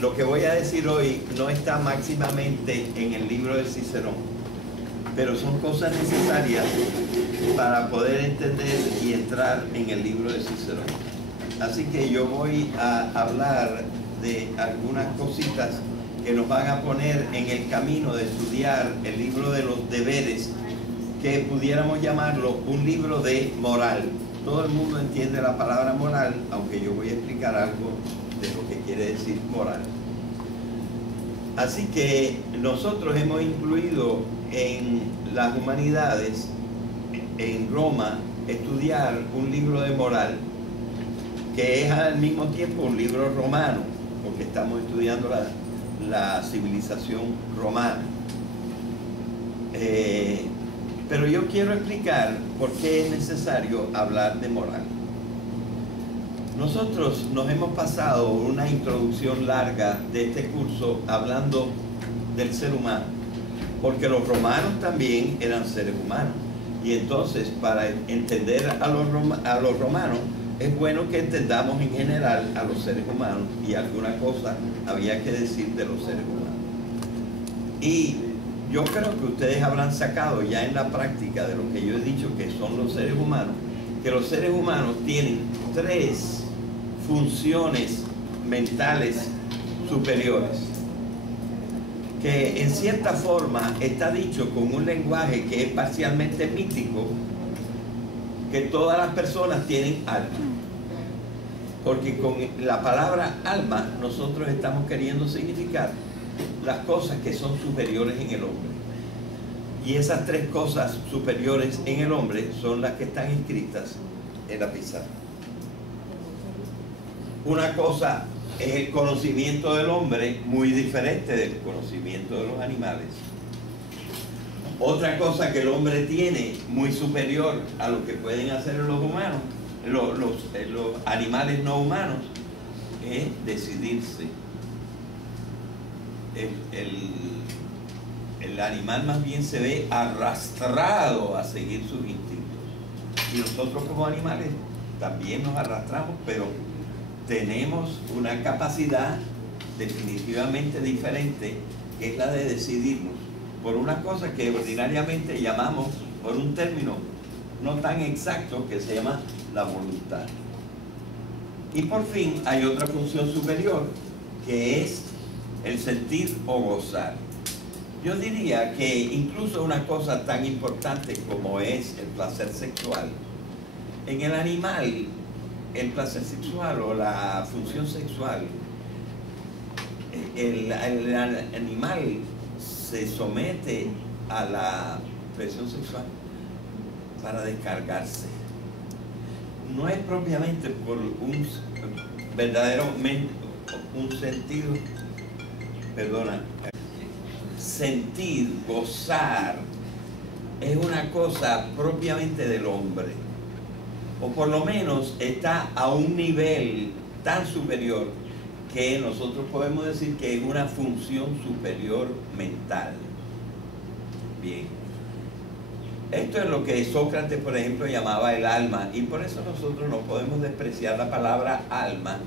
Lo que voy a decir hoy no está máximamente en el libro de Cicerón, pero son cosas necesarias para poder entender y entrar en el libro de Cicerón. Así que yo voy a hablar de algunas cositas que nos van a poner en el camino de estudiar el libro de los deberes, que pudiéramos llamarlo un libro de moral. Todo el mundo entiende la palabra moral, aunque yo voy a explicar algo de lo que quiere decir moral. Así que nosotros hemos incluido en las humanidades, en Roma, estudiar un libro de moral, que es al mismo tiempo un libro romano, porque estamos estudiando la civilización romana. Pero yo quiero explicar por qué es necesario hablar de moral. Nosotros nos hemos pasado una introducción larga de este curso hablando del ser humano, porque los romanos también eran seres humanos, y entonces para entender a los romanos es bueno que entendamos en general a los seres humanos, y alguna cosa había que decir de los seres humanos. Y yo creo que ustedes habrán sacado ya en la práctica de lo que yo he dicho que son los seres humanos, que los seres humanos tienen 3 funciones mentales superiores, que en cierta forma está dicho con un lenguaje que es parcialmente mítico, que todas las personas tienen alma, porque con la palabra alma nosotros estamos queriendo significar las cosas que son superiores en el hombre, y esas 3 cosas superiores en el hombre son las que están escritas en la pizarra. Una cosa es el conocimiento del hombre, muy diferente del conocimiento de los animales. Otra cosa que el hombre tiene, muy superior a lo que pueden hacer los humanos, los animales no humanos, es decidirse. El animal más bien se ve arrastrado a seguir sus instintos. Y nosotros como animales también nos arrastramos, pero tenemos una capacidad definitivamente diferente, que es la de decidirnos por una cosa que ordinariamente llamamos por un término no tan exacto, que se llama la voluntad. Y por fin hay otra función superior, que es el sentir o gozar. Yo diría que incluso una cosa tan importante como es el placer sexual, en el animal, el placer sexual o la función sexual, el animal se somete a la presión sexual para descargarse. No es propiamente por un verdadero sentido, sentir, gozar, es una cosa propiamente del hombre, o por lo menos está a un nivel tan superior que nosotros podemos decir que es una función superior mental. Bien, esto es lo que Sócrates, por ejemplo, llamaba el alma, y por eso nosotros no podemos despreciar la palabra alma,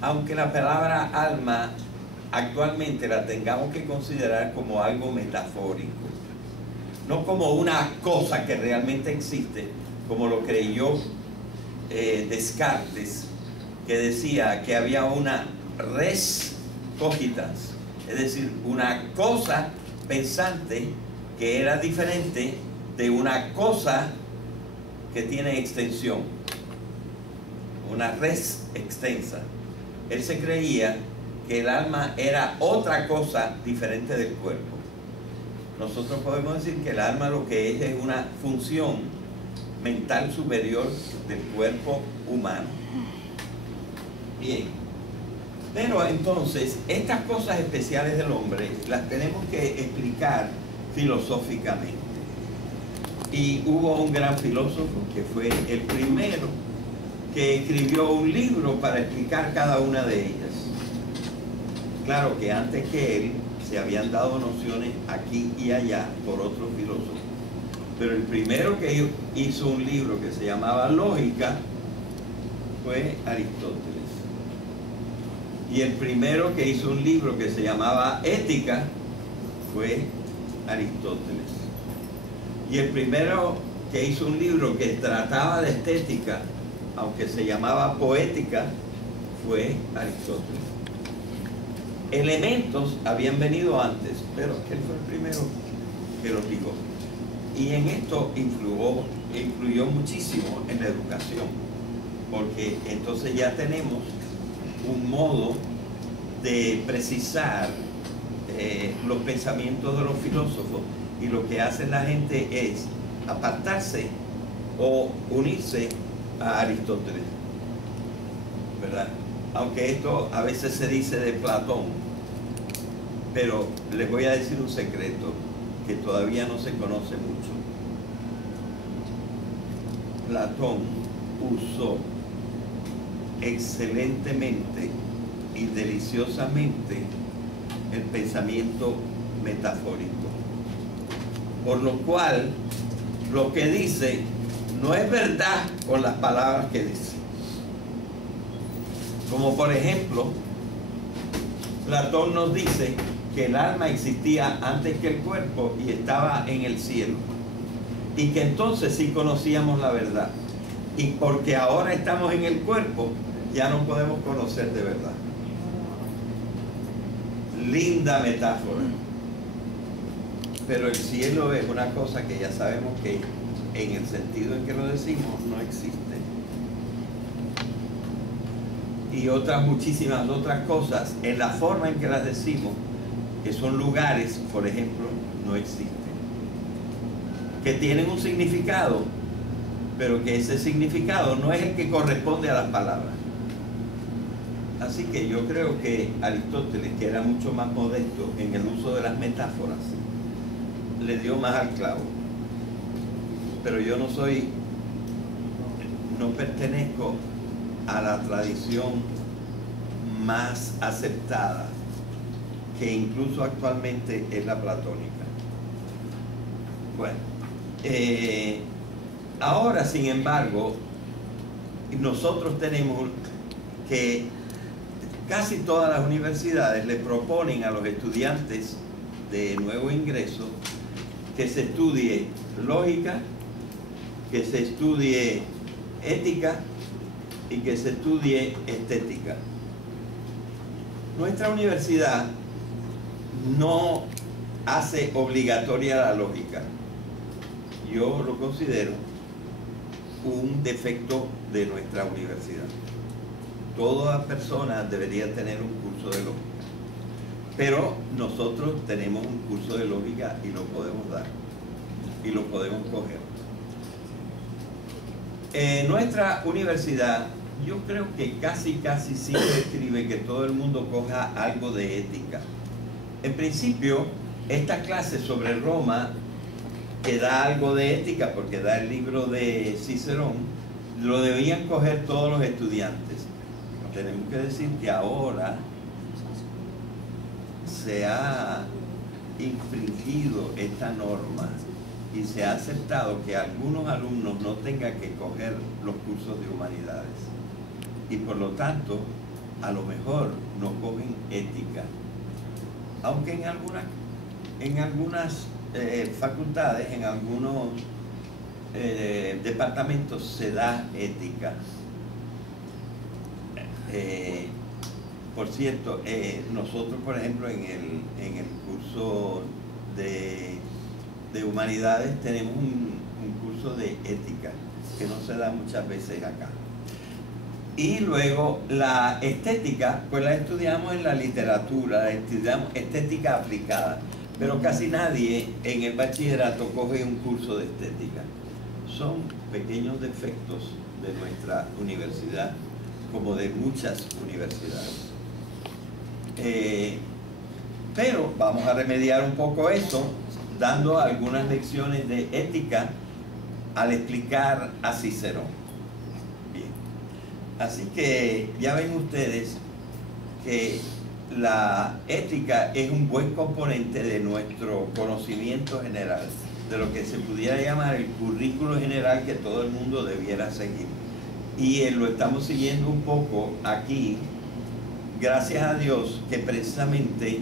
aunque la palabra alma actualmente la tengamos que considerar como algo metafórico, no como una cosa que realmente existe, como lo creyó Descartes, que decía que había una res cogitans, es decir, una cosa pensante que era diferente de una cosa que tiene extensión, una res extensa. Él se creía que el alma era otra cosa diferente del cuerpo. Nosotros podemos decir que el alma lo que es una función mental superior del cuerpo humano. Bien, pero entonces estas cosas especiales del hombre las tenemos que explicar filosóficamente, y hubo un gran filósofo que fue el primero que escribió un libro para explicar cada una de ellas. Claro que antes que él se habían dado nociones aquí y allá por otros filósofos, pero el primero que hizo un libro que se llamaba Lógica fue Aristóteles. Y el primero que hizo un libro que se llamaba Ética fue Aristóteles. Y el primero que hizo un libro que trataba de estética, aunque se llamaba Poética, fue Aristóteles. Elementos habían venido antes, pero él fue el primero que los dijo. Y en esto influyó muchísimo en la educación, porque entonces ya tenemos un modo de precisar los pensamientos de los filósofos, y lo que hace la gente es apartarse o unirse a Aristóteles, ¿verdad? Aunque esto a veces se dice de Platón, pero les voy a decir un secreto que todavía no se conoce mucho. Platón usó excelentemente y deliciosamente el pensamiento metafórico, por lo cual lo que dice no es verdad con las palabras que dice. Como por ejemplo, Platón nos dice que el alma existía antes que el cuerpo y estaba en el cielo, y que entonces sí conocíamos la verdad, y porque ahora estamos en el cuerpo ya no podemos conocer de verdad. Linda metáfora. Pero el cielo es una cosa que ya sabemos que en el sentido en que lo decimos no existe. Y otras muchísimas otras cosas en la forma en que las decimos, que son lugares, por ejemplo, no existen. Que tienen un significado, pero que ese significado no es el que corresponde a las palabras. Así que yo creo que Aristóteles, que era mucho más modesto en el uso de las metáforas, le dio más al clavo. Pero yo no pertenezco a la tradición más aceptada, que incluso actualmente es la platónica. Bueno, ahora sin embargo, nosotros tenemos que casi todas las universidades le proponen a los estudiantes de nuevo ingreso que se estudie lógica, que se estudie ética y que se estudie estética. Nuestra universidad no hace obligatoria la lógica. Yo lo considero un defecto de nuestra universidad. Toda persona debería tener un curso de lógica, pero nosotros tenemos un curso de lógica y lo podemos dar y lo podemos coger. Nuestra universidad, yo creo que casi sí prescribe que todo el mundo coja algo de ética. En principio, esta clase sobre Roma, que da algo de ética porque da el libro de Cicerón, lo debían coger todos los estudiantes. Tenemos que decir que ahora se ha infringido esta norma y se ha aceptado que algunos alumnos no tengan que coger los cursos de humanidades, y por lo tanto a lo mejor no cogen ética, aunque en algunas facultades, en algunos departamentos se da ética. Por cierto, nosotros por ejemplo en el curso de humanidades tenemos un curso de ética que no se da muchas veces acá. Y luego la estética, pues la estudiamos en la literatura, estudiamos estética aplicada, pero casi nadie en el bachillerato coge un curso de estética. Son pequeños defectos de nuestra universidad, como de muchas universidades. Pero vamos a remediar un poco eso dando algunas lecciones de ética al explicar a Cicerón. Bien. Así que ya ven ustedes que la ética es un buen componente de nuestro conocimiento general, de lo que se pudiera llamar el currículo general que todo el mundo debiera seguir. Y lo estamos siguiendo un poco aquí gracias a Dios que precisamente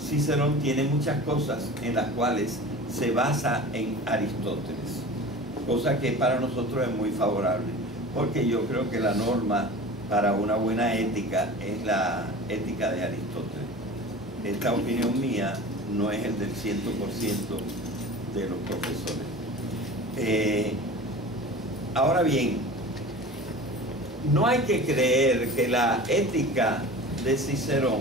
Cicerón tiene muchas cosas en las cuales se basa en Aristóteles, cosa que para nosotros es muy favorable, porque yo creo que la norma para una buena ética es la ética de Aristóteles. Esta opinión mía no es el del 100% de los profesores. Ahora bien, no hay que creer que la ética de Cicerón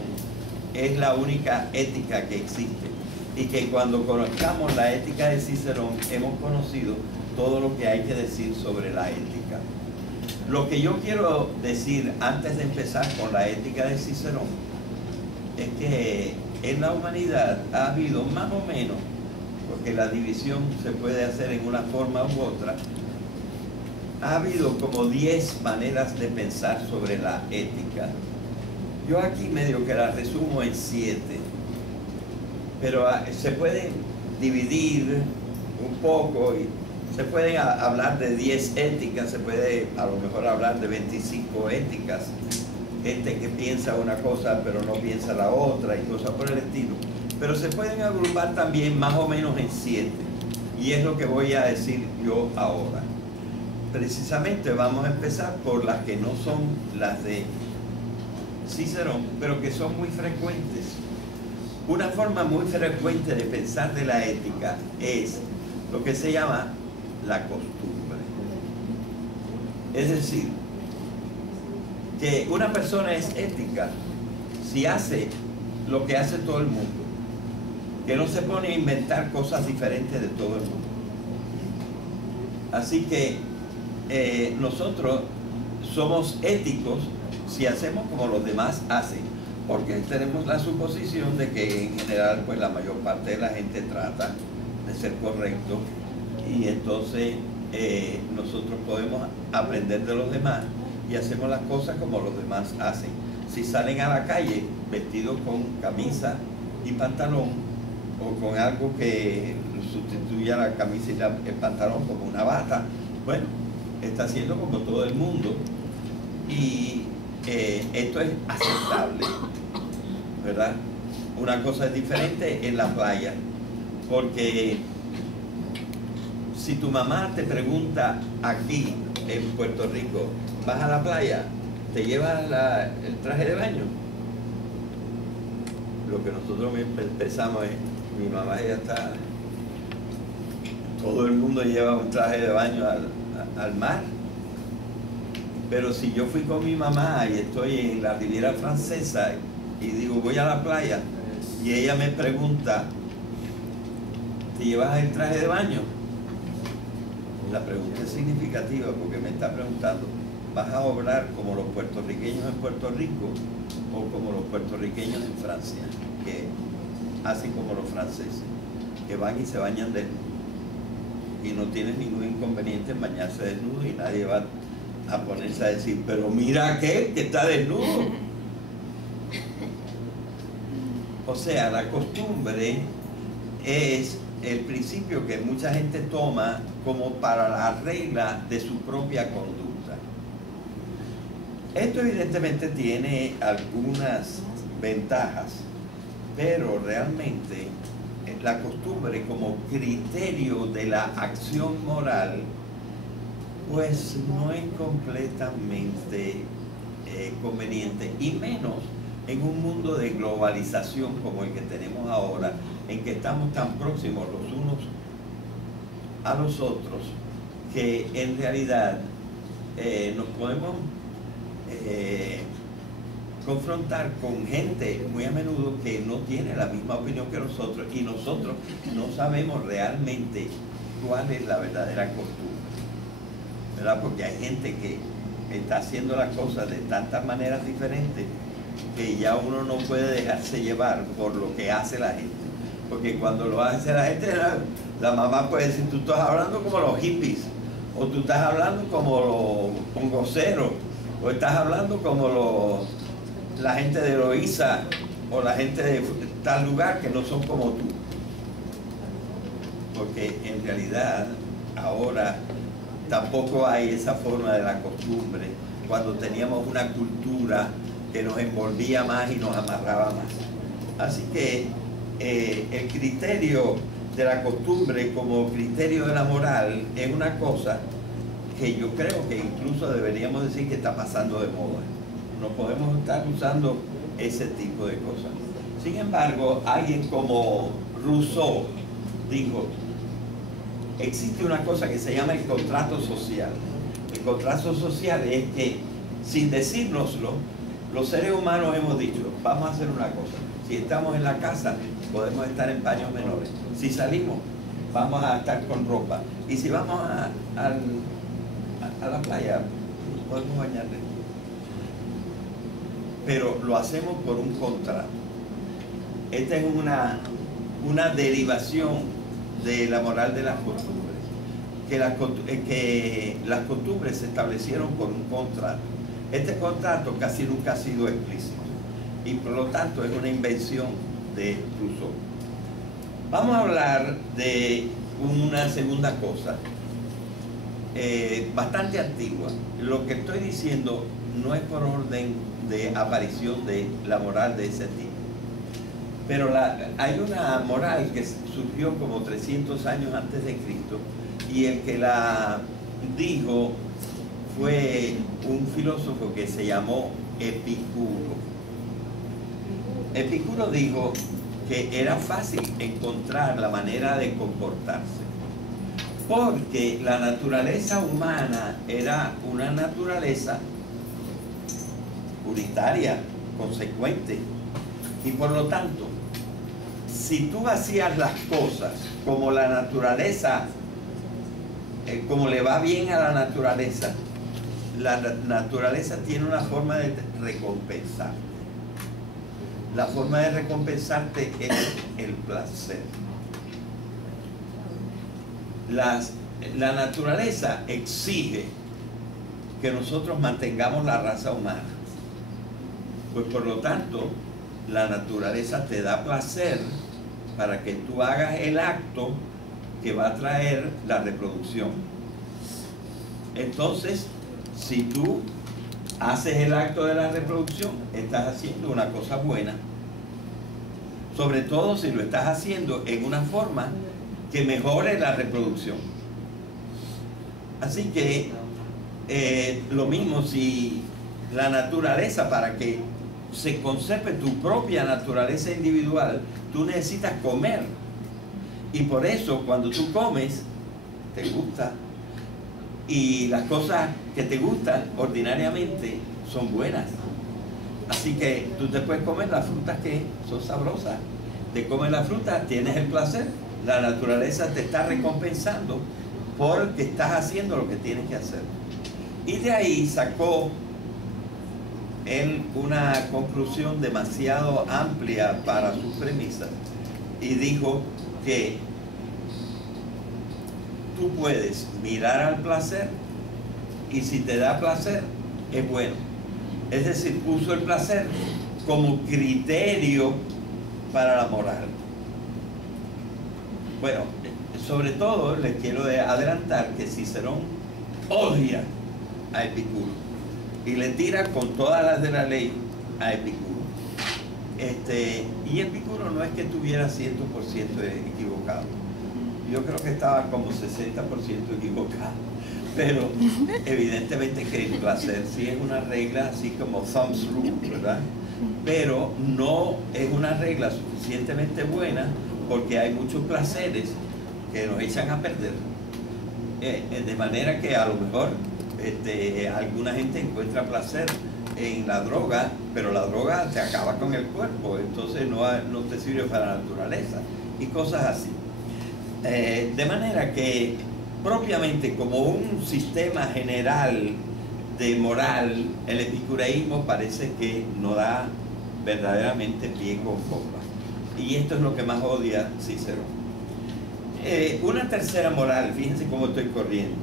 es la única ética que existe y que cuando conozcamos la ética de Cicerón hemos conocido todo lo que hay que decir sobre la ética. Lo que yo quiero decir antes de empezar con la ética de Cicerón es que en la humanidad ha habido más o menos, porque la división se puede hacer en una forma u otra, ha habido como 10 maneras de pensar sobre la ética. Yo aquí medio que la resumo en 7, pero se pueden dividir un poco y se pueden hablar de 10 éticas, se puede a lo mejor hablar de 25 éticas, gente que piensa una cosa pero no piensa la otra y cosas por el estilo, pero se pueden agrupar también más o menos en 7, y es lo que voy a decir yo ahora. Precisamente vamos a empezar por las que no son las de Cicerón, pero que son muy frecuentes. Una forma muy frecuente de pensar de la ética es lo que se llama la costumbre. Es decir, que una persona es ética si hace lo que hace todo el mundo, que no se pone a inventar cosas diferentes de todo el mundo. Así que nosotros somos éticos si hacemos como los demás hacen, porque tenemos la suposición de que en general pues la mayor parte de la gente trata de ser correcto, y entonces nosotros podemos aprender de los demás y hacemos las cosas como los demás hacen. Si salen a la calle vestidos con camisa y pantalón, o con algo que sustituya la camisa y el pantalón, como una bata, bueno, está haciendo como todo el mundo, y esto es aceptable, ¿verdad? Una cosa es diferente en la playa, porque si tu mamá te pregunta aquí en Puerto Rico, ¿vas a la playa? ¿Te llevas el traje de baño? Lo que nosotros pensamos es, mi mamá ya está, todo el mundo lleva un traje de baño al mar. Pero si yo fui con mi mamá y estoy en la Riviera Francesa y digo voy a la playa y ella me pregunta, ¿te llevas el traje de baño? La pregunta es significativa porque me está preguntando, ¿vas a obrar como los puertorriqueños en Puerto Rico o como los puertorriqueños en Francia, que hacen como los franceses, que van y se bañan desnudos y no tienen ningún inconveniente en bañarse desnudo y nadie va a ponerse a decir, pero mira aquel que está desnudo? O sea, la costumbre es el principio que mucha gente toma como para la regla de su propia conducta. Esto evidentemente tiene algunas ventajas, pero realmente la costumbre como criterio de la acción moral pues no es completamente conveniente, y menos en un mundo de globalización como el que tenemos ahora, en que estamos tan próximos los unos a los otros, que en realidad nos podemos confrontar con gente muy a menudo que no tiene la misma opinión que nosotros, y nosotros no sabemos realmente cuál es la verdadera costumbre, ¿verdad? Porque hay gente que está haciendo las cosas de tantas maneras diferentes que ya uno no puede dejarse llevar por lo que hace la gente, porque cuando lo hace la gente, la mamá puede decir, tú estás hablando como los hippies, o tú estás hablando como los pongoceros, o estás hablando como la gente de Loíza, o la gente de tal lugar que no son como tú. Porque en realidad ahora tampoco hay esa forma de la costumbre, cuando teníamos una cultura que nos envolvía más y nos amarraba más. Así que el criterio de la costumbre como criterio de la moral es una cosa que yo creo que incluso deberíamos decir que está pasando de moda. No podemos estar usando ese tipo de cosas. Sin embargo, alguien como Rousseau dijo, existe una cosa que se llama el contrato social. El contrato social es que, sin decírnoslo, los seres humanos hemos dicho, vamos a hacer una cosa. Si estamos en la casa, podemos estar en paños menores. Si salimos, vamos a estar con ropa. Y si vamos a la playa, podemos bañarle. Pero lo hacemos por un contrato. Esta es una derivación de la moral de las costumbres. Que las costumbres se establecieron por un contrato. Este contrato casi nunca ha sido explícito y por lo tanto es una invención de Rousseau. Vamos a hablar de una segunda cosa bastante antigua. Lo que estoy diciendo no es por orden de aparición de la moral de ese tipo, pero hay una moral que surgió como 300 años antes de Cristo, y el que la dijo fue un filósofo que se llamó Epicuro. Epicuro dijo que era fácil encontrar la manera de comportarse, porque la naturaleza humana era una naturaleza unitaria, consecuente, y por lo tanto, si tú hacías las cosas como la naturaleza, como le va bien a la naturaleza tiene una forma de recompensar. La forma de recompensarte es el placer. La naturaleza exige que nosotros mantengamos la raza humana. Pues por lo tanto, la naturaleza te da placer para que tú hagas el acto que va a traer la reproducción. Entonces, si tú haces el acto de la reproducción, estás haciendo una cosa buena. Sobre todo si lo estás haciendo en una forma que mejore la reproducción. Así que lo mismo, si la naturaleza, para que se conserve tu propia naturaleza individual, tú necesitas comer. Y por eso cuando tú comes, te gusta. Y las cosas que te gustan ordinariamente son buenas. Así que tú te puedes comer las frutas que son sabrosas. Te comes la fruta, tienes el placer. La naturaleza te está recompensando porque estás haciendo lo que tienes que hacer. Y de ahí sacó él una conclusión demasiado amplia para sus premisas. Y dijo que tú puedes mirar al placer y si te da placer, es bueno. Es decir, puso el placer como criterio para la moral. Bueno, sobre todo les quiero adelantar que Cicerón odia a Epicuro y le tira con todas las de la ley a Epicuro. Y Epicuro no es que estuviera 100% equivocado. Yo creo que estaba como 60% equivocado. Pero evidentemente que el placer sí es una regla así como thumb's rule, ¿verdad? Pero no es una regla suficientemente buena porque hay muchos placeres que nos echan a perder. De manera que a lo mejor alguna gente encuentra placer en la droga, pero la droga te acaba con el cuerpo, entonces no te sirve para la naturaleza y cosas así. De manera que propiamente como un sistema general de moral, el epicureísmo parece que no da verdaderamente pie con bola. Y esto es lo que más odia Cícero. Una tercera moral, fíjense cómo estoy corriendo.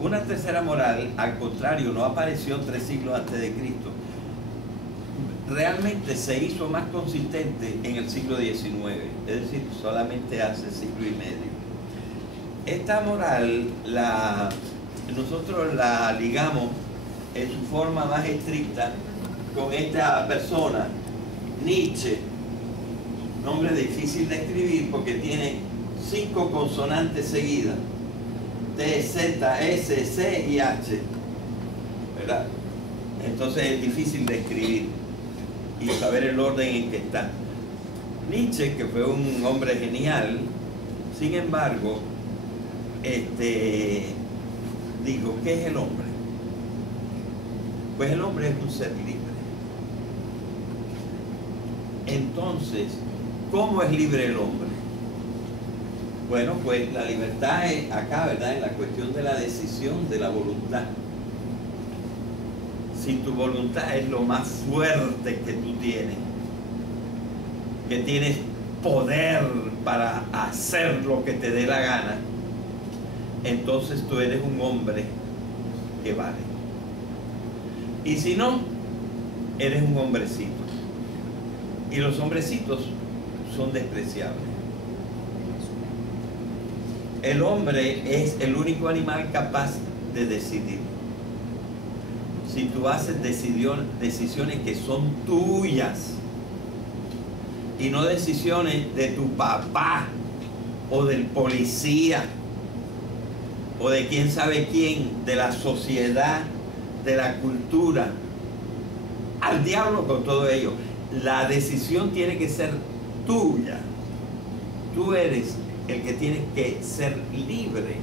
Una tercera moral, al contrario, no apareció 3 siglos antes de Cristo. Realmente se hizo más consistente en el siglo XIX, es decir, solamente hace siglo y medio. Esta moral nosotros la ligamos en su forma más estricta con esta persona, Nietzsche, nombre difícil de escribir porque tiene 5 consonantes seguidas, T, Z, S, C y H, ¿verdad? Entonces es difícil de escribir y saber el orden en que está. Nietzsche, que fue un hombre genial, sin embargo, digo, ¿qué es el hombre? Pues el hombre es un ser libre. Entonces, ¿cómo es libre el hombre? Bueno, pues la libertad es acá, ¿verdad? En la cuestión de la decisión, de la voluntad. Si tu voluntad es lo más fuerte que tú tienes, que tienes poder para hacer lo que te dé la gana, entonces tú eres un hombre que vale. Y si no, eres un hombrecito. Y los hombrecitos son despreciables. El hombre es el único animal capaz de decidir. Si tú haces decisiones que son tuyas y no decisiones de tu papá o del policía o de quién sabe quién, de la sociedad, de la cultura, al diablo con todo ello. La decisión tiene que ser tuya. Tú eres el que tienes que ser libre.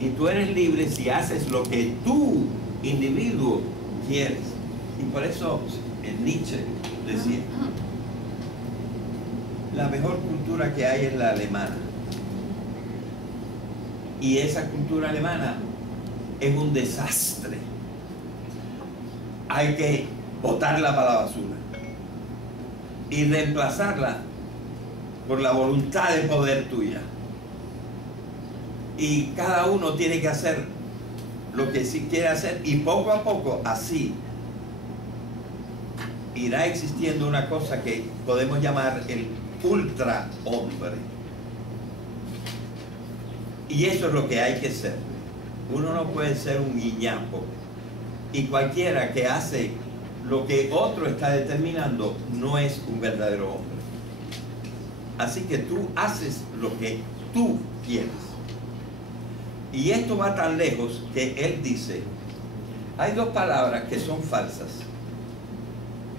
Y tú eres libre si haces lo que tú, individuo, quieres. Y por eso Nietzsche decía, la mejor cultura que hay es la alemana. Y esa cultura alemana es un desastre. Hay que botarla para la basura y reemplazarla por la voluntad de poder tuya. Y cada uno tiene que hacer lo que sí quiere hacer, y poco a poco así irá existiendo una cosa que podemos llamar el ultra hombre. Y eso es lo que hay que ser. Uno no puede ser un guiñapo, y cualquiera que hace lo que otro está determinando no es un verdadero hombre. Así que tú haces lo que tú quieres. Y esto va tan lejos que él dice, hay 2 palabras que son falsas: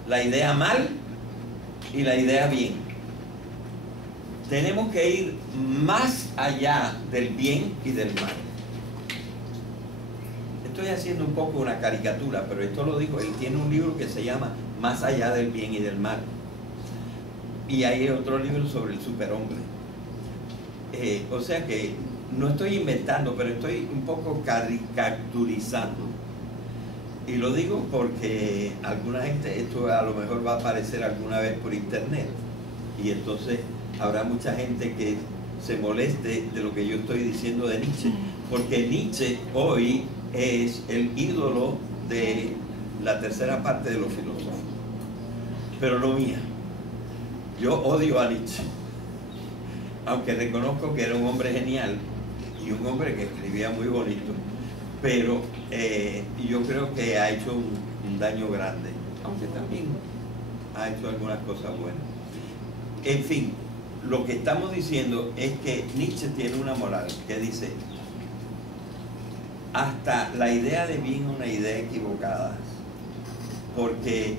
la idea mal y la idea bien. Tenemos que ir más allá del bien y del mal. Estoy haciendo un poco una caricatura, pero esto lo dijo, él tiene un libro que se llama Más allá del bien y del mal. Y hay otro libro sobre el superhombre. O sea que no estoy inventando, pero estoy un poco caricaturizando. Y lo digo porque alguna gente, esto a lo mejor va a aparecer alguna vez por internet. Y entonces habrá mucha gente que se moleste de lo que yo estoy diciendo de Nietzsche. Porque Nietzsche hoy es el ídolo de la tercera parte de los filósofos. Pero no mía. Yo odio a Nietzsche, aunque reconozco que era un hombre genial y un hombre que escribía muy bonito, pero yo creo que ha hecho un daño grande, aunque también ha hecho algunas cosas buenas. En fin, lo que estamos diciendo es que Nietzsche tiene una moral que dice, hasta la idea de bien es una idea equivocada, porque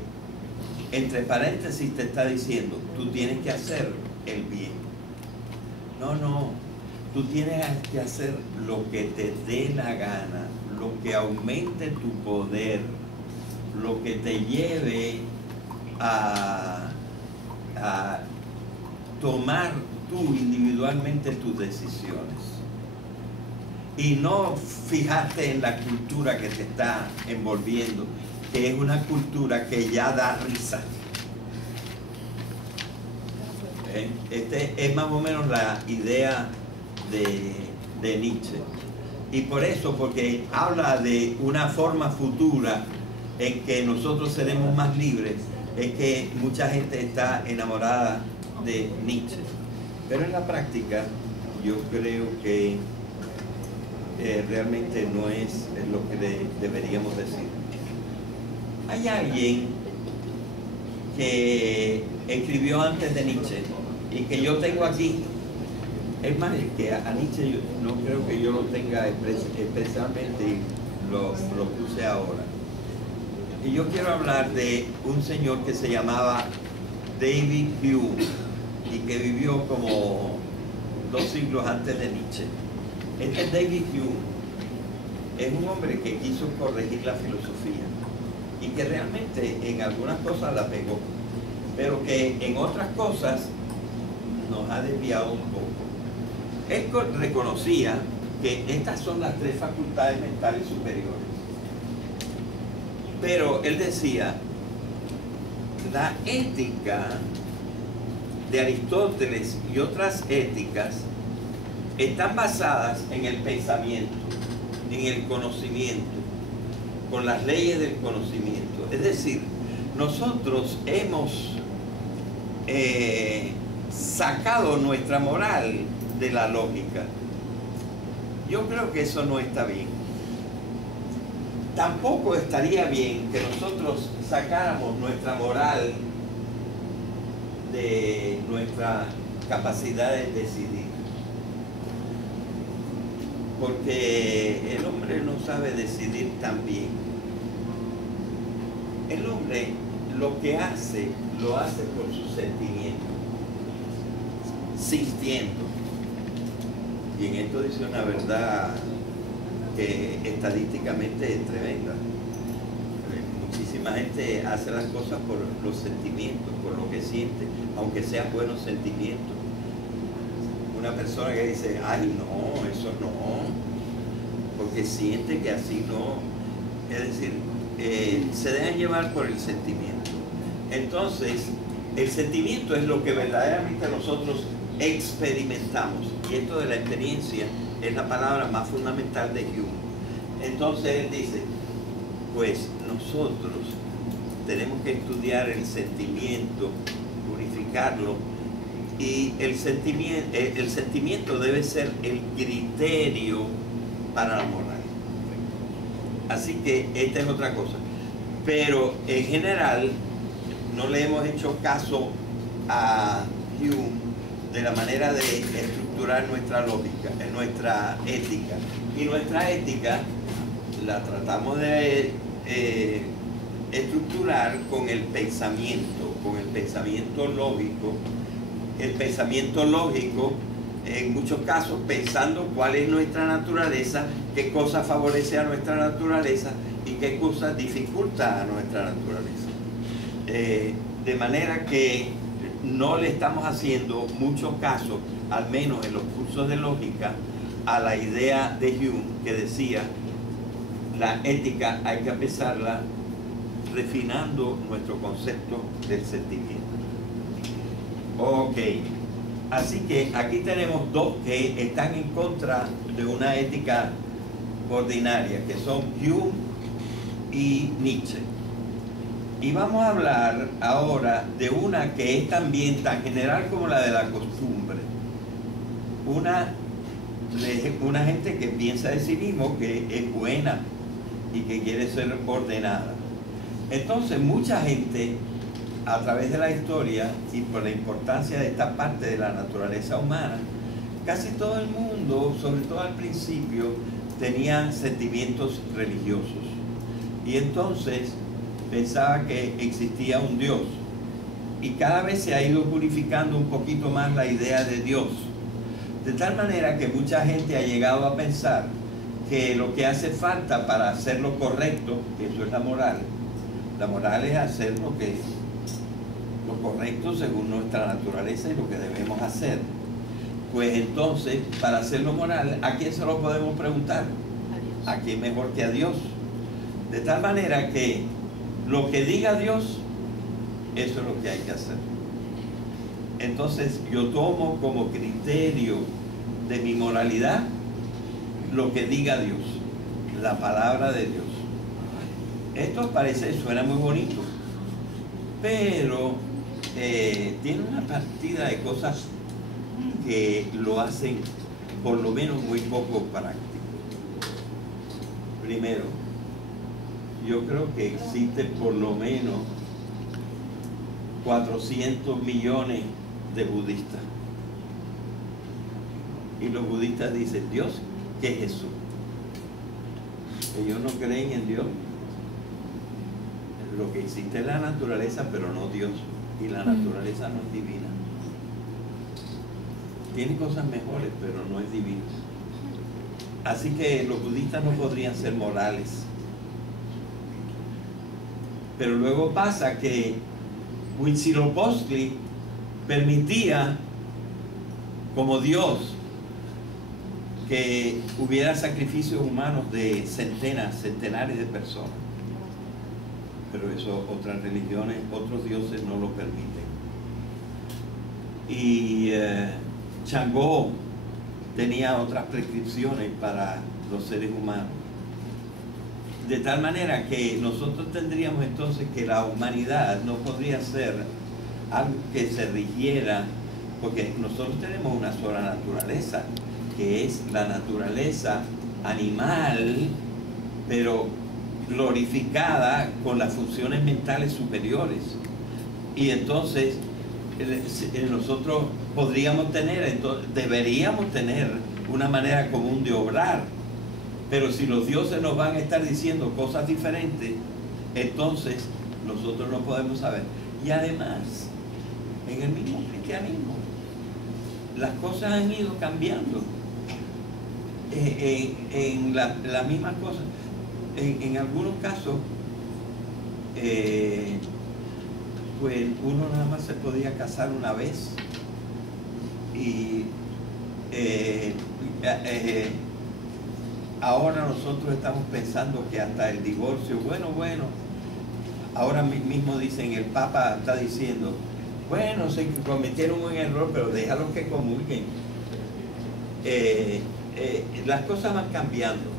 entre paréntesis te está diciendo, tú tienes que hacer el bien. No, tú tienes que hacer lo que te dé la gana, lo que aumente tu poder, lo que te lleve a tomar tú individualmente tus decisiones. Y no fijarte en la cultura que te está envolviendo, que es una cultura que ya da risa. Este es más o menos la idea de Nietzsche. Y por eso, porque habla de una forma futura en que nosotros seremos más libres, es que mucha gente está enamorada de Nietzsche. Pero en la práctica, yo creo que realmente no es lo que deberíamos decir. Hay alguien que escribió antes de Nietzsche y que yo tengo aquí. Es más, que a Nietzsche yo no creo que yo lo tenga especialmente, y lo puse ahora. Y yo quiero hablar de un señor que se llamaba David Hume y que vivió como 2 siglos antes de Nietzsche. Este David Hume es un hombre que quiso corregir la filosofía y que realmente en algunas cosas la pegó, pero que en otras cosas nos ha desviado un poco. Él reconocía que estas son las 3 facultades mentales superiores. Pero él decía, la ética de Aristóteles y otras éticas están basadas en el pensamiento, en el conocimiento, con las leyes del conocimiento. Es decir, nosotros hemos sacado nuestra moral de la lógica. Yo creo que eso no está bien. Tampoco estaría bien que nosotros sacáramos nuestra moral de nuestra capacidad de decidir. Porque el hombre no sabe decidir tan bien. El hombre lo que hace, lo hace por sus sentimientos, sintiendo. Y en esto dice una verdad que estadísticamente es tremenda. Muchísima gente hace las cosas por los sentimientos, por lo que siente, aunque sean buenos sentimientos. Una persona que dice, ay no, eso no, porque siente que así no. Es decir, se dejan llevar por el sentimiento. Entonces, el sentimiento es lo que verdaderamente nosotros experimentamos, y esto de la experiencia es la palabra más fundamental de Hume. Entonces él dice, pues nosotros tenemos que estudiar el sentimiento, purificarlo, y el sentimiento debe ser el criterio para la moral. Así que esta es otra cosa, pero en general no le hemos hecho caso a Hume de la manera de estructurar nuestra lógica, nuestra ética. Y nuestra ética la tratamos de estructurar con el pensamiento lógico. El pensamiento lógico, en muchos casos, pensando cuál es nuestra naturaleza, qué cosa favorece a nuestra naturaleza y qué cosa dificulta a nuestra naturaleza. De manera que no le estamos haciendo mucho caso, al menos en los cursos de lógica, a la idea de Hume que decía, la ética hay que empezarla refinando nuestro concepto del sentimiento. Ok, así que aquí tenemos 2 que están en contra de una ética ordinaria, que son Hume y Nietzsche. Y vamos a hablar ahora de una que es también tan general como la de la costumbre. Una gente que piensa de sí mismo que es buena y que quiere ser ordenada. Entonces mucha gente, a través de la historia y por la importancia de esta parte de la naturaleza humana, casi todo el mundo, sobre todo al principio, tenía sentimientos religiosos. Y entonces pensaba que existía un Dios, y cada vez se ha ido purificando un poquito más la idea de Dios, de tal manera que mucha gente ha llegado a pensar que lo que hace falta para hacer lo correcto, que eso es la moral es hacer lo correcto según nuestra naturaleza y lo que debemos hacer. Pues entonces, para hacerlo moral, ¿a quién se lo podemos preguntar? ¿A quién mejor que a Dios? De tal manera que lo que diga Dios, eso es lo que hay que hacer. Entonces yo tomo como criterio de mi moralidad lo que diga Dios, la palabra de Dios. Esto suena muy bonito, pero tiene una partida de cosas que lo hacen por lo menos muy poco práctico. Primero, yo creo que existe por lo menos 400 millones de budistas. Y los budistas dicen, Dios, ¿qué es Jesús? Ellos no creen en Dios. Lo que existe es la naturaleza, pero no Dios. Y la naturaleza no es divina. Tiene cosas mejores, pero no es divina. Así que los budistas no podrían ser morales. Pero luego pasa que Huitzilopochtli permitía, como Dios, que hubiera sacrificios humanos de centenares de personas. Pero eso otras religiones, otros dioses no lo permiten. Y Changó tenía otras prescripciones para los seres humanos. De tal manera que nosotros tendríamos entonces que la humanidad no podría ser algo que se rigiera, porque nosotros tenemos una sola naturaleza, que es la naturaleza animal, pero glorificada con las funciones mentales superiores. Y entonces nosotros podríamos tener, deberíamos tener una manera común de obrar, pero si los dioses nos van a estar diciendo cosas diferentes, entonces nosotros no podemos saber. Y además, en el mismo cristianismo, las cosas han ido cambiando en las mismas cosas. En algunos casos, pues uno nada más se podía casar una vez y ahora nosotros estamos pensando que hasta el divorcio, bueno, ahora mismo dicen, el Papa está diciendo, bueno, se cometieron un error, pero déjalos que comulguen. Las cosas van cambiando,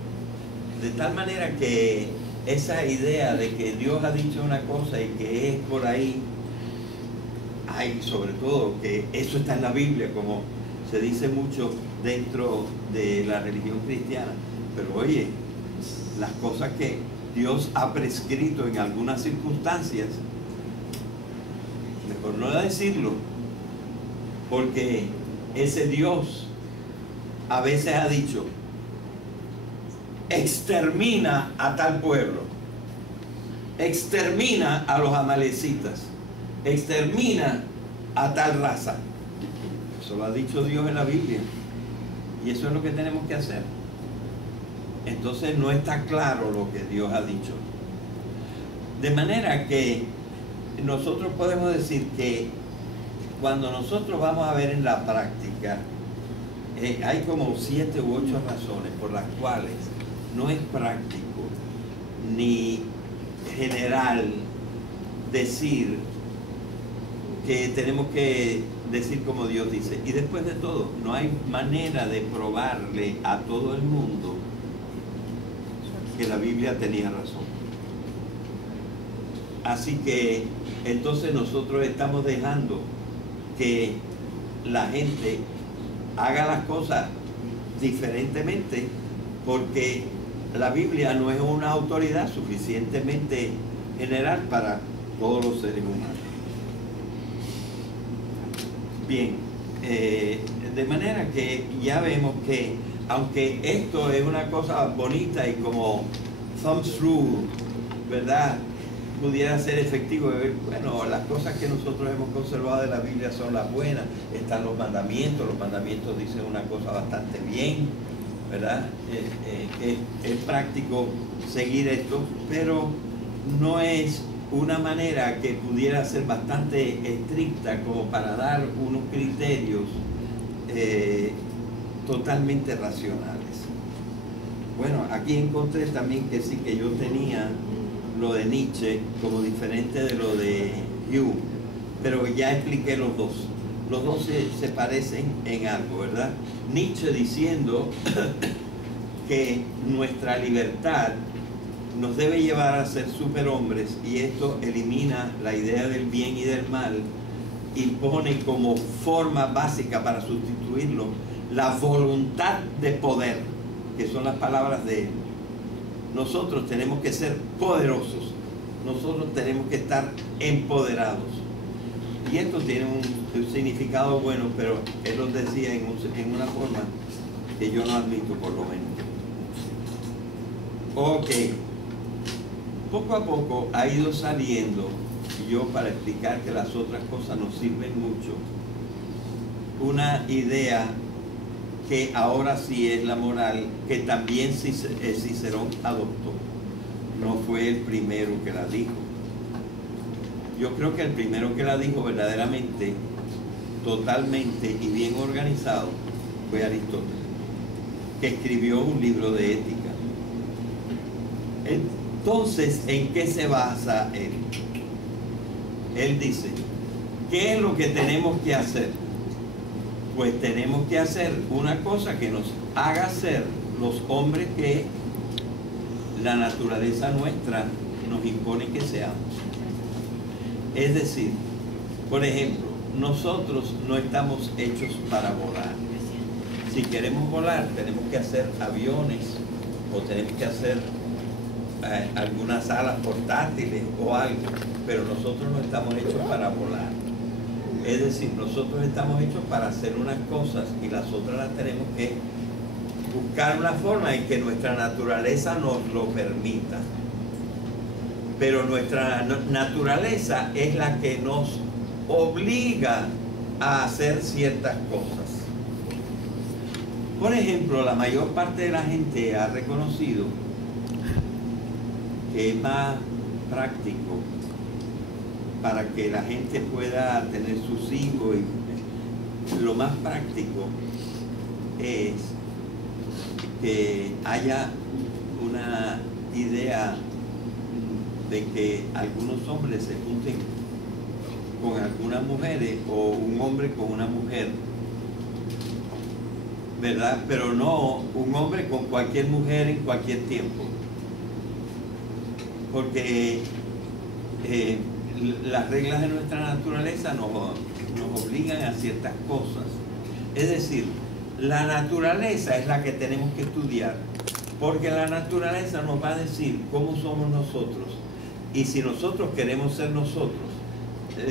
de tal manera que esa idea de que Dios ha dicho una cosa y que es por ahí, hay sobre todo que eso está en la Biblia, como se dice mucho dentro de la religión cristiana. Pero oye, las cosas que Dios ha prescrito en algunas circunstancias, mejor no decirlo, porque ese Dios a veces ha dicho, extermina a tal pueblo, extermina a los amalecitas, extermina a tal raza. Eso lo ha dicho Dios en la Biblia, y eso es lo que tenemos que hacer. Entonces no está claro lo que Dios ha dicho, de manera que nosotros podemos decir que cuando nosotros vamos a ver en la práctica, hay como 7 u 8 razones por las cuales no es práctico ni general decir que tenemos que decir como Dios dice. Y después de todo, no hay manera de probarle a todo el mundo que la Biblia tenía razón. Así que entonces nosotros estamos dejando que la gente haga las cosas diferentemente, porque la Biblia no es una autoridad suficientemente general para todos los seres humanos. Bien, de manera que ya vemos que aunque esto es una cosa bonita y como thumb through, ¿verdad?, pudiera ser efectivo, bueno, las cosas que nosotros hemos conservado de la Biblia son las buenas, están los mandamientos dicen una cosa bastante bien, ¿verdad? Es práctico seguir esto, pero no es una manera que pudiera ser bastante estricta como para dar unos criterios totalmente racionales. Bueno, aquí encontré también que sí, que yo tenía lo de Nietzsche como diferente de lo de Hume, pero ya expliqué los dos. Los dos se parecen en algo, ¿verdad? Nietzsche diciendo que nuestra libertad nos debe llevar a ser superhombres, y esto elimina la idea del bien y del mal y pone como forma básica para sustituirlo la voluntad de poder, que son las palabras de él. nosotros tenemos que ser poderosos, nosotros tenemos que estar empoderados. Y esto tiene un significado bueno, pero él lo decía en una forma que yo no admito, por lo menos. Ok, poco a poco ha ido saliendo, yo para explicar que las otras cosas nos sirven mucho, una idea que ahora sí es la moral, que también Cicerón adoptó. No fue el primero que la dijo. Yo creo que el primero que la dijo verdaderamente, totalmente y bien organizado, fue Aristóteles, que escribió un libro de ética. Entonces, ¿en qué se basa él? Él dice, ¿qué es lo que tenemos que hacer? Pues tenemos que hacer una cosa que nos haga ser los hombres que la naturaleza nuestra nos impone que seamos. Es decir, por ejemplo, nosotros no estamos hechos para volar. Si queremos volar, tenemos que hacer aviones o tenemos que hacer algunas alas portátiles o algo, pero nosotros no estamos hechos para volar. Es decir, nosotros estamos hechos para hacer unas cosas y las otras las tenemos que buscar una forma en que nuestra naturaleza nos lo permita. Pero nuestra naturaleza es la que nos obliga a hacer ciertas cosas. Por ejemplo, la mayor parte de la gente ha reconocido que es más práctico para que la gente pueda tener sus hijos, y lo más práctico es que haya una idea de que algunos hombres se junten con algunas mujeres o un hombre con una mujer, ¿verdad? Pero no un hombre con cualquier mujer en cualquier tiempo, porque las reglas de nuestra naturaleza nos obligan a ciertas cosas. Es decir, la naturaleza es la que tenemos que estudiar, porque la naturaleza nos va a decir cómo somos nosotros, y si nosotros queremos ser nosotros,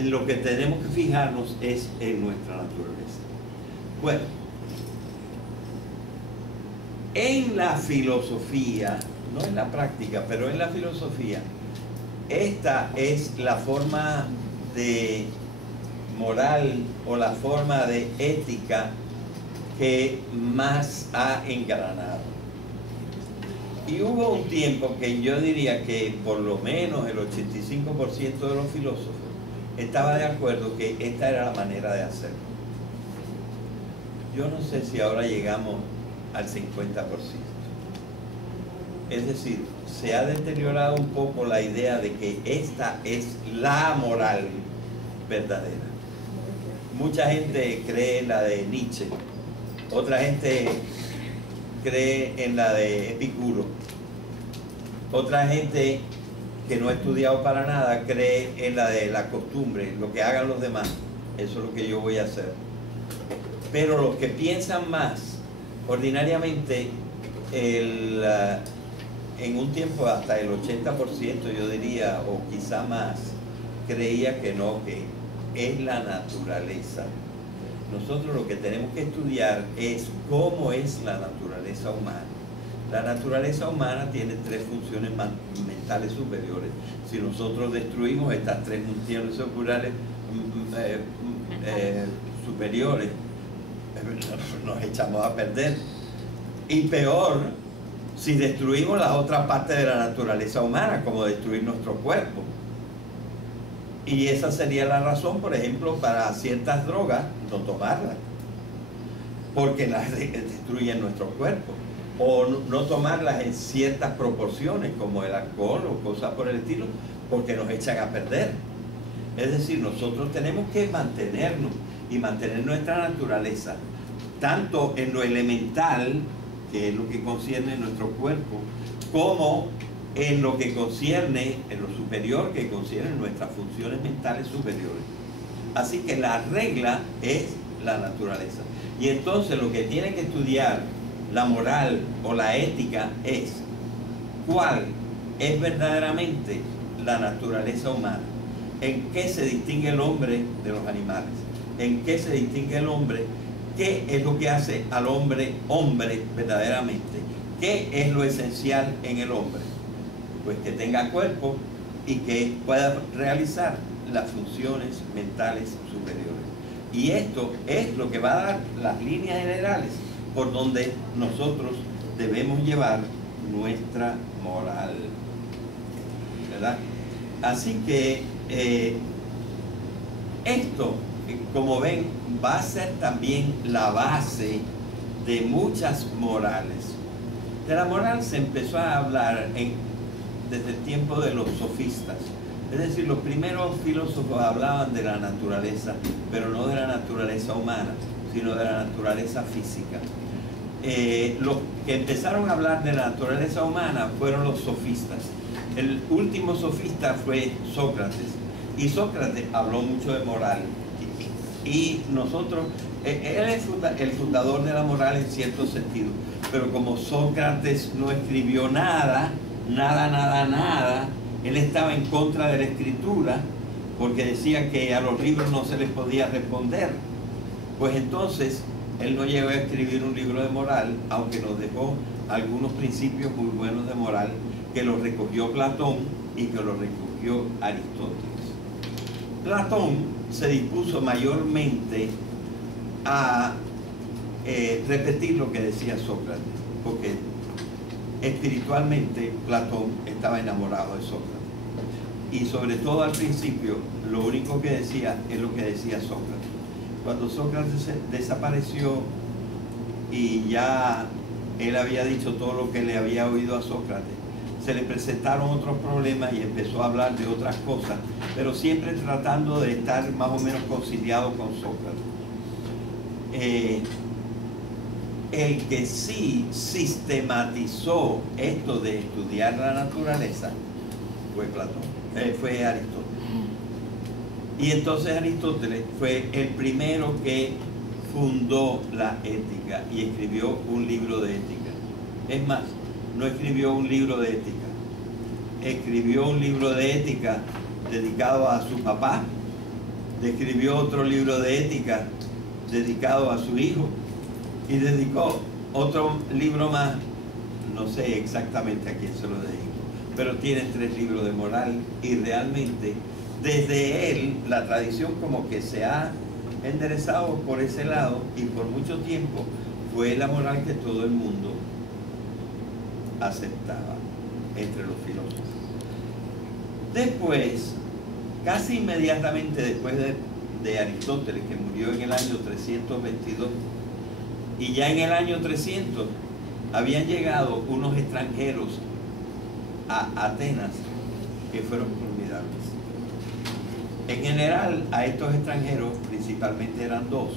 lo que tenemos que fijarnos es en nuestra naturaleza. Bueno, en la filosofía, no en la práctica, pero en la filosofía, esta es la forma de moral o la forma de ética que más ha engranado. Y hubo un tiempo que yo diría que por lo menos el 85% de los filósofos estaba de acuerdo que esta era la manera de hacerlo. Yo no sé si ahora llegamos al 50%. Es decir, se ha deteriorado un poco la idea de que esta es la moral verdadera. Mucha gente cree en la de Nietzsche, otra gente cree en la de Epicuro, otra gente que no ha estudiado para nada cree en la de la costumbre, lo que hagan los demás, eso es lo que yo voy a hacer. Pero los que piensan más, ordinariamente, en un tiempo hasta el 80% yo diría, o quizá más, creía que no, que es la naturaleza. Nosotros lo que tenemos que estudiar es cómo es la naturaleza humana. La naturaleza humana tiene tres funciones mentales superiores. Si nosotros destruimos estas tres funciones superiores, nos echamos a perder. Y peor, si destruimos las otras partes de la naturaleza humana, como destruir nuestro cuerpo. Y esa sería la razón, por ejemplo, para ciertas drogas, no tomarlas, porque las destruyen nuestro cuerpo. O no tomarlas en ciertas proporciones, como el alcohol o cosas por el estilo, porque nos echan a perder. Es decir, nosotros tenemos que mantenernos y mantener nuestra naturaleza, tanto en lo elemental, que es lo que concierne nuestro cuerpo, como en lo que concierne, en lo superior, que concierne nuestras funciones mentales superiores. Así que la regla es la naturaleza. Y entonces lo que tiene que estudiar la moral o la ética es cuál es verdaderamente la naturaleza humana, en qué se distingue el hombre de los animales, en qué se distingue el hombre, qué es lo que hace al hombre hombre verdaderamente, qué es lo esencial en el hombre. Pues que tenga cuerpo y que pueda realizar las funciones mentales superiores. Y esto es lo que va a dar las líneas generales por donde nosotros debemos llevar nuestra moral, ¿verdad? Así que esto, como ven, va a ser también la base de muchas morales. De la moral se empezó a hablar desde el tiempo de los sofistas. Es decir, los primeros filósofos hablaban de la naturaleza, pero no de la naturaleza humana, sino de la naturaleza física. Los que empezaron a hablar de la naturaleza humana fueron los sofistas. El último sofista fue Sócrates, y Sócrates habló mucho de moral. Y nosotros, él es el fundador de la moral en cierto sentido, pero como Sócrates no escribió nada, él estaba en contra de la escritura, porque decía que a los libros no se les podía responder. Pues entonces él no llegó a escribir un libro de moral, aunque nos dejó algunos principios muy buenos de moral, que los recogió Platón y que los recogió Aristóteles. Platón se dispuso mayormente a repetir lo que decía Sócrates, porque espiritualmente Platón estaba enamorado de Sócrates. Y sobre todo al principio, lo único que decía es lo que decía Sócrates. Cuando Sócrates desapareció y ya él había dicho todo lo que le había oído a Sócrates, se le presentaron otros problemas y empezó a hablar de otras cosas, pero siempre tratando de estar más o menos conciliado con Sócrates. El que sí sistematizó esto de estudiar la naturaleza fue fue Aristóteles. Y entonces Aristóteles fue el primero que fundó la ética y escribió un libro de ética. Es más, no escribió un libro de ética, escribió un libro de ética dedicado a su papá, escribió otro libro de ética dedicado a su hijo, y dedicó otro libro más, no sé exactamente a quién se lo dedicó, pero tiene 3 libros de moral, y realmente desde él la tradición como que se ha enderezado por ese lado, y por mucho tiempo fue la moral que todo el mundo aceptaba entre los filósofos. Después, casi inmediatamente después de Aristóteles, que murió en el año 322, y ya en el año 300 habían llegado unos extranjeros a Atenas que fueron formidables. En general, a estos extranjeros principalmente eran 2.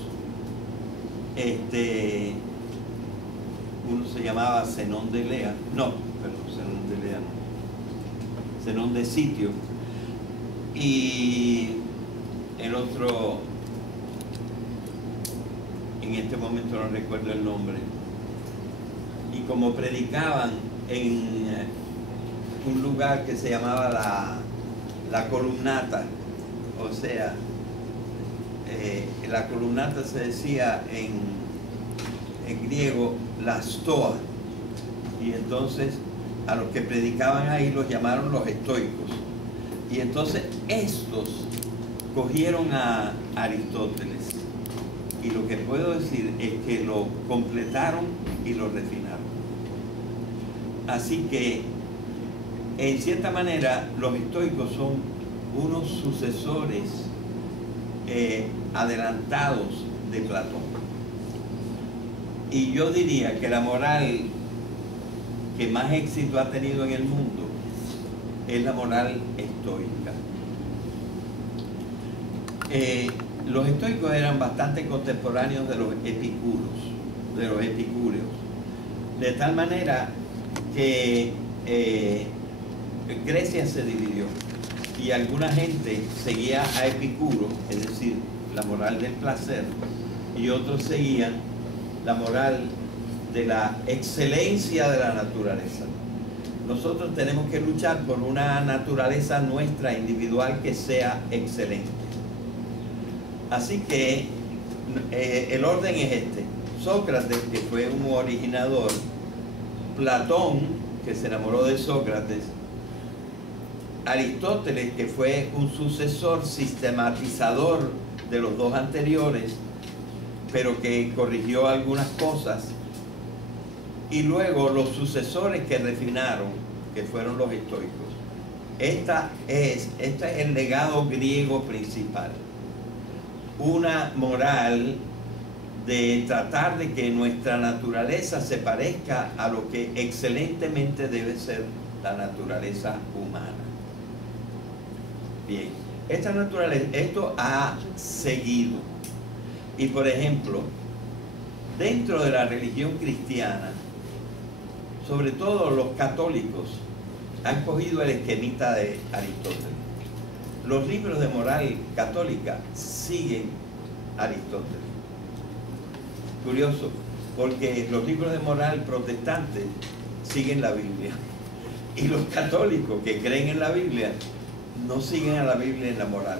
Uno se llamaba Zenón de Elea, Zenón de Elea no, Zenón de Sitio, y el otro, en este momento no recuerdo el nombre. Y como predicaban en un lugar que se llamaba la columnata, o sea, la columnata se decía en griego la stoa, y entonces a los que predicaban ahí los llamaron los estoicos. Y entonces estos cogieron a Aristóteles, y lo que puedo decir es que lo completaron y lo refinaron. Así que en cierta manera los estoicos son unos sucesores adelantados de Platón. Y yo diría que la moral que más éxito ha tenido en el mundo es la moral estoica. Los estoicos eran bastante contemporáneos de los epicúreos, de tal manera que Grecia se dividió y alguna gente seguía a Epicuro, es decir, la moral del placer, y otros seguían la moral de la excelencia de la naturaleza. nosotros tenemos que luchar por una naturaleza nuestra individual que sea excelente. Así que el orden es este: Sócrates, que fue un originador; Platón, que se enamoró de Sócrates; Aristóteles, que fue un sucesor sistematizador de los dos anteriores, pero que corrigió algunas cosas; y luego los sucesores que refinaron, que fueron los estoicos. Este es el legado griego principal. Una moral de tratar de que nuestra naturaleza se parezca a lo que excelentemente debe ser la naturaleza humana. Bien, esto ha seguido. Y por ejemplo, dentro de la religión cristiana, sobre todo los católicos han cogido el esquemita de Aristóteles. Los libros de moral católica siguen a Aristóteles. Curioso, porque los libros de moral protestantes siguen la Biblia, y los católicos que creen en la Biblia no siguen a la Biblia en la moral.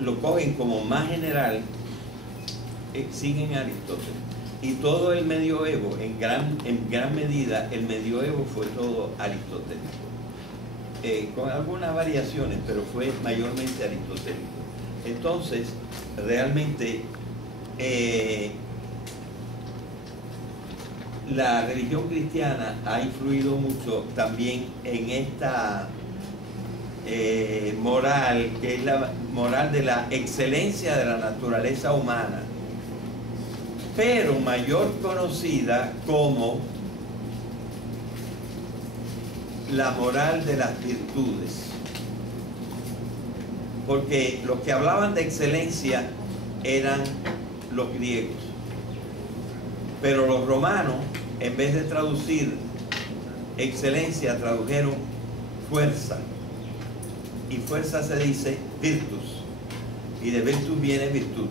Lo cogen como más general, siguen a Aristóteles. Y todo el medioevo, en gran medida, el medioevo fue todo aristotélico. Con algunas variaciones, pero fue mayormente aristotélico. Entonces, realmente, la religión cristiana ha influido mucho también en esta moral, que es la moral de la excelencia de la naturaleza humana, pero mayor conocida como la moral de las virtudes. Porque los que hablaban de excelencia eran los griegos, pero los romanos, en vez de traducir excelencia, tradujeron fuerza, y fuerza se dice virtus, y de virtus viene virtud.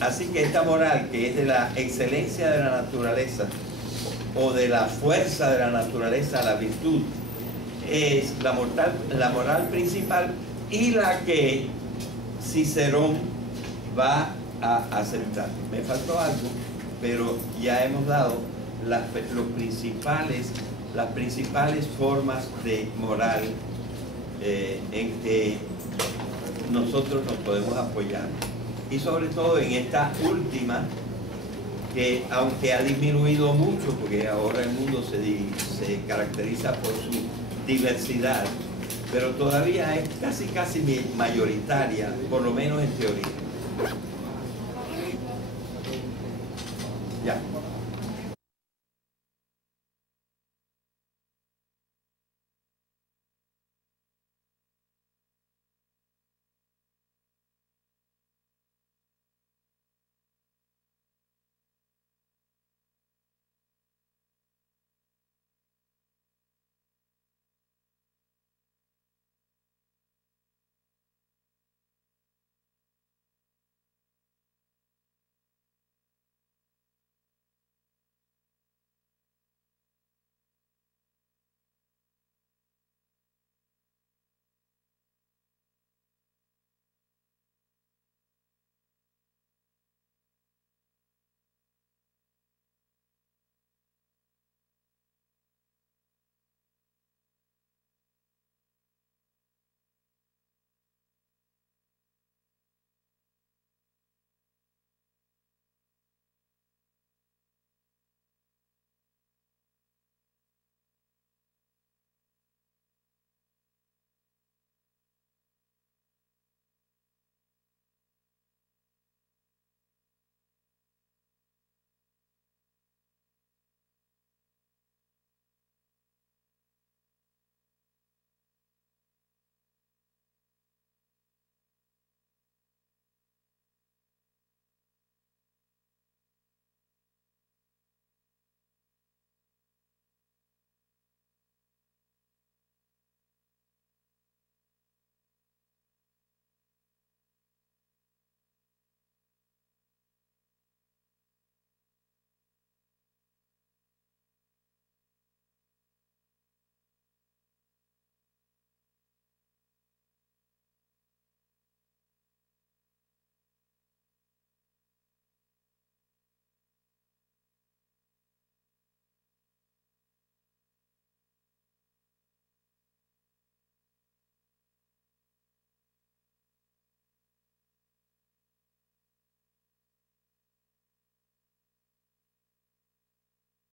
Así que esta moral, que es de la excelencia de la naturaleza, o de la fuerza de la naturaleza, la virtud, es la moral principal, y la que Cicerón va a aceptar. Me faltó algo, pero ya hemos dado las principales formas de moral en que nosotros nos podemos apoyar. Y sobre todo en esta última, que aunque ha disminuido mucho, porque ahora el mundo se caracteriza por su diversidad, pero todavía es casi mayoritaria, por lo menos en teoría.